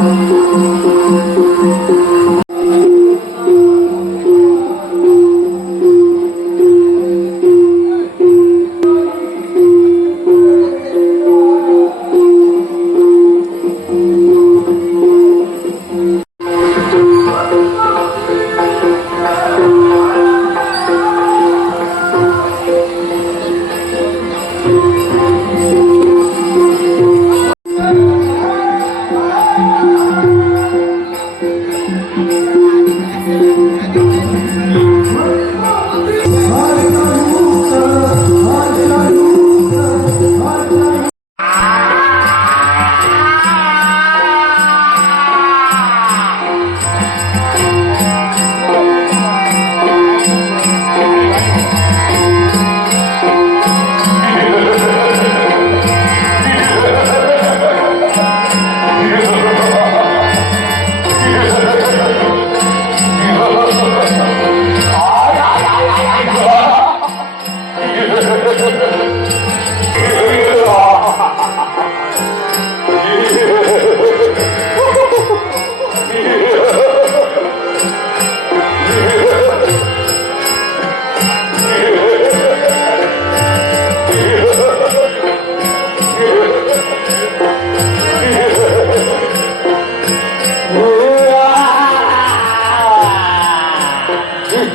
जे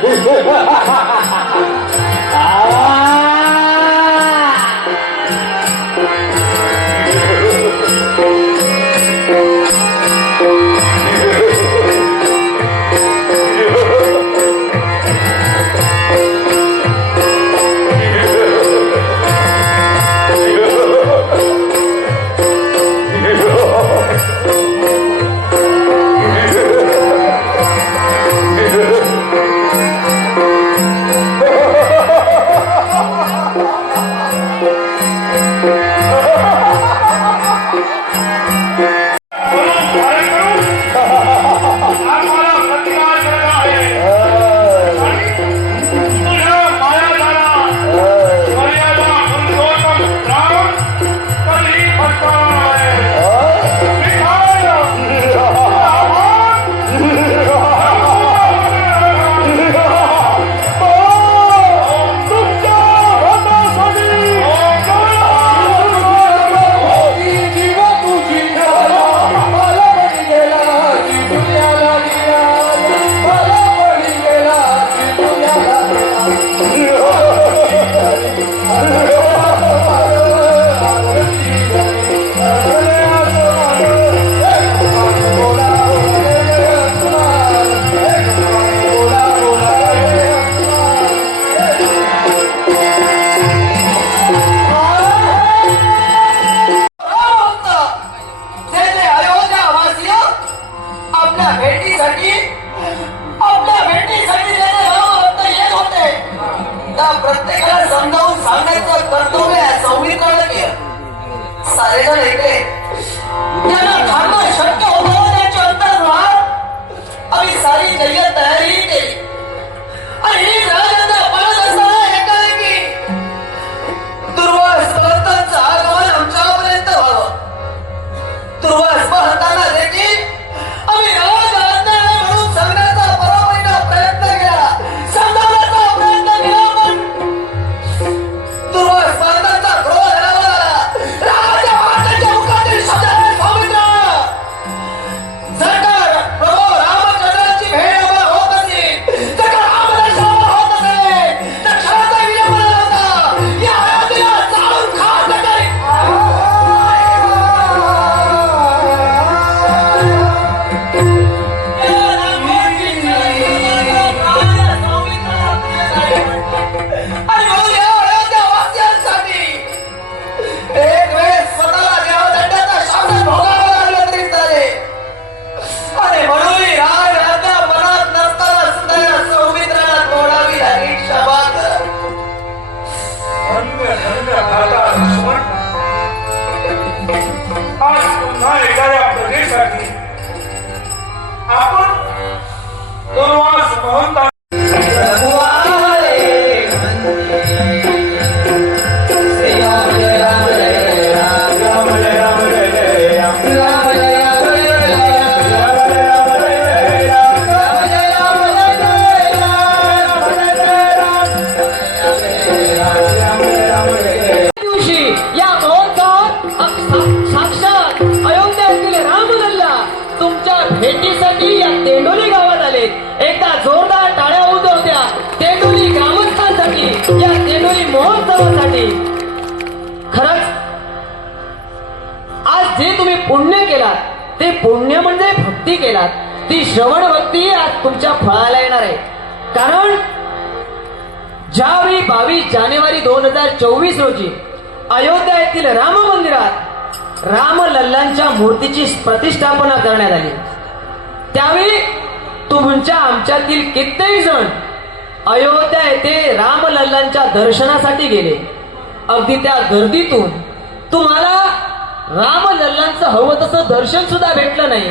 boom, boom. 啊 나온다. पुण्य केलात. ते पुण्य म्हणजे भक्ती केलात. ती श्रवण भक्ती आज तुमच्या फळाला येणार आहे. कारण ज्यावेळी बावीस जानेवारी दोन हजार चोवीस रोजी अयोध्या येथील राम मंदिरात राम लल्लांच्या मूर्तीची प्रतिष्ठापना करण्यात आली. त्यावेळी तुमच्या आमच्यातील कित्येक जण अयोध्या येथे राम लल्लांच्या दर्शनासाठी गेले. अगदी त्या गर्दीतून तुम्हाला राम लल्लांचं हवं तसं दर्शन सुद्धा भेटलं नाही.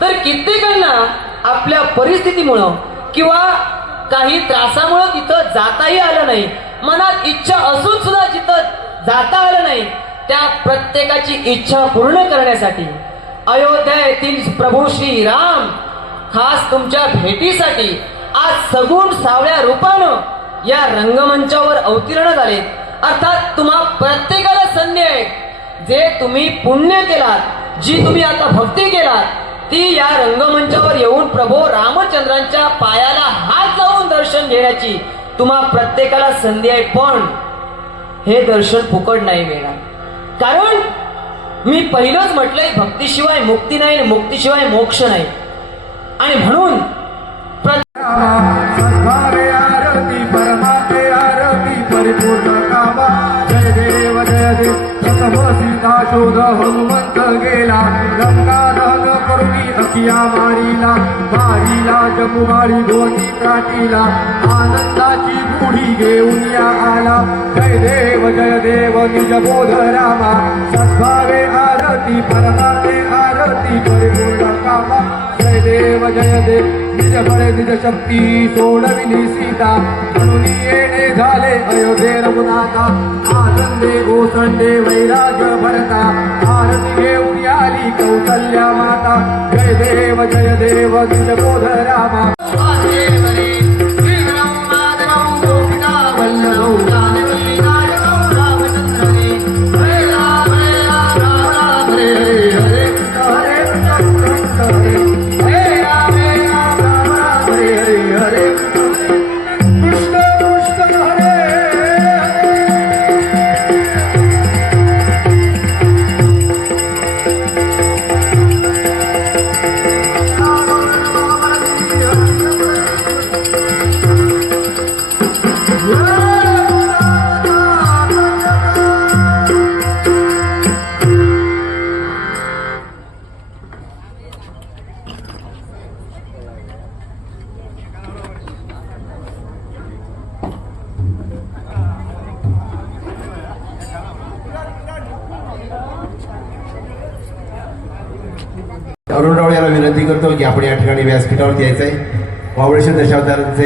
तर कित्येकांना आपल्या परिस्थितीमुळं किंवा काही त्रासामुळं तिथं जाताही आलं नाही. मनात इच्छा असून सुद्धा जिथं जाता आलं नाही त्या प्रत्येकाची इच्छा पूर्ण करण्यासाठी अयोध्या येथील प्रभू श्री राम खास तुमच्या भेटीसाठी आज सगुण सावळ्या रूपानं या रंगमंचावर अवतीर्ण झाले. अर्थात तुम्हा प्रत्येकाला संधी आहे. जे तुम्ही पुण्य केलात जी तुम्ही आता भक्ती केलात ती या रंगमंचावर येऊन प्रभू रामचंद्रांच्या पायाला हात लावून दर्शन घेण्याची तुम्हा प्रत्येकाला संधी आहे. पण हे दर्शन फुकट नाही मिळणार. कारण मी पहिलंच म्हटलंय भक्तीशिवाय मुक्ती नाही आणि मुक्तीशिवाय मोक्ष नाही. आणि म्हणून आरती आरती परिपूर्ण सीता शोध हनुमंत गेला. लंका दहन करुणी अकिया मारीला. मारीला जमुमारी दोन्ही प्राटीला आनंदाची बुडी घेऊन या आला. जय देव जय देव निज बोध रामा. सद्भावे आरती परमाते आरती परिपूर्ण कामा जय देव जय देव निज बळे निज शक्ती सोडविली सीता. म्हणून येणे झाले अयोध्ये रघुनाथा आनंदे गोसंडे वैराग्य भरता. आरती घेऊन आली कौशल्या माता. जय देव जय देव निज बोध रामा. अरुणराव याला विनंती करतो की आपण या ठिकाणी व्यासपीठावरती आहे महाबळेश्वर दशावतारांचे